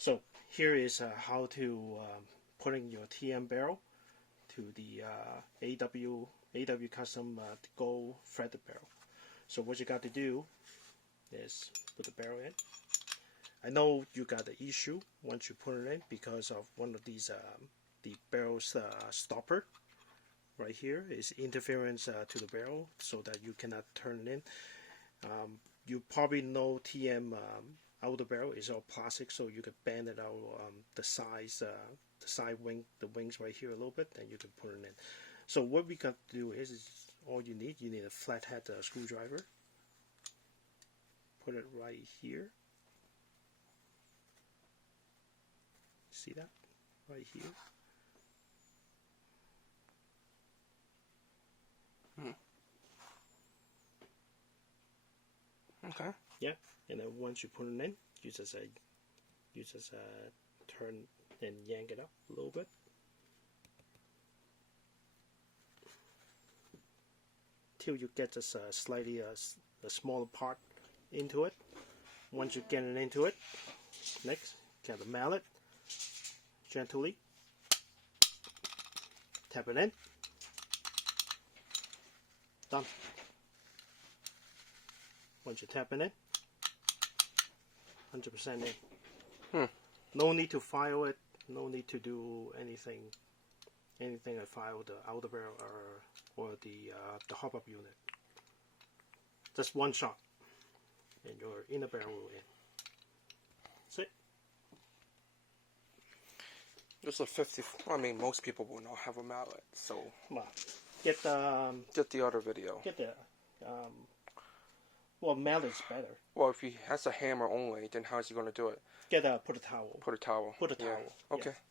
So here is how to put in your TM barrel to the AW custom gold threaded barrel. So what you got to do is put the barrel in. I know you got the issue once you put it in because of one of these the barrel's stopper right here is interference to the barrel, so that you cannot turn it in. You probably know TM outer barrel is all plastic, so you can bend it out the size, the side wing, the wings right here a little bit, and you can put it in. So what we got to do is all you need a flathead screwdriver. Put it right here. See that? Right here. Okay. Yeah, and then once you put it in, you just turn and yank it up a little bit. Till you get just slightly a smaller part into it. Once you get it into it, next, get the mallet, gently tap it in. Done. Once you tap it in, 100% in. No need to file it. No need to do anything I file the outer barrel or the hopup unit. Just one shot, and your inner barrel will in. That's it. Just a 50. I mean, most people will not have a mallet, so Well, get the other video. Get the well, mallet's better. Well, if he has a hammer only, then how is he going to do it? Put a towel. Put a towel. Put a towel. Yeah. Okay. Yeah.